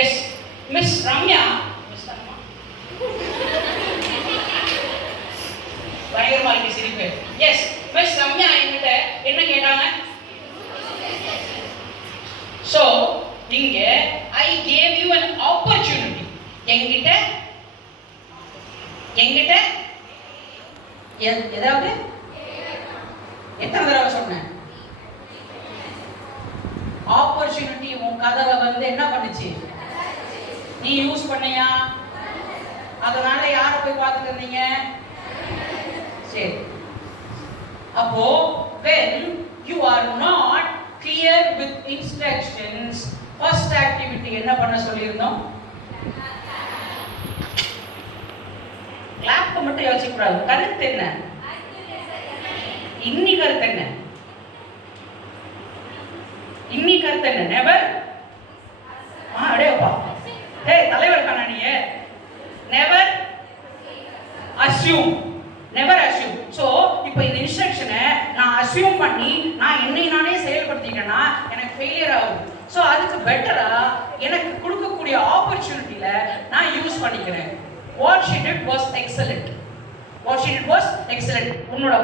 Yes miss Ramya, பயங்கரமாக சிரிப்பு. Yes miss Ramya என்கிட்ட என்ன கேட்டாங்க? ஸோ இங்க I gave you an opportunity. என்கிட்ட ஏதாவது எத்தனை தடவை சொன்னேன்? ஆப்பர்ச்சுனிட்டி உன் கதவை வந்து என்ன பண்ணுச்சு? நீ யூஸ் பண்ணியா? அதனால யார போய் பார்த்துட்டு இருந்தீங்க? சரி, அப்போ when you are not clear with instructions, first activity என்ன பண்ண சொல்லியிருந்தோம்? கிளாப் மட்டும் யோசிக்க கூடாது. கருத்து என்ன? இன்னி கருத்து என்ன? இன்னி கருத்து என்ன? நெவர் அடேப்பா தலைவர் கண்ணாடியே never assume. Never assume. So இப்போ இந்த இன்ஸ்ட்ரக்ஷனை நான் அஸ்யூம் பண்ணி நான் என்னை நானே செயல்படுத்திட்டேன்னா எனக்கு ஃபெயிலியர் ஆகும். ஸோ அதுக்கு பெட்டரா எனக்கு கொடுக்கக்கூடிய ஆப்பர்ச்சுனிட்டியில நான் யூஸ் பண்ணிக்கிறேன். What she did was excellent. உன்னோட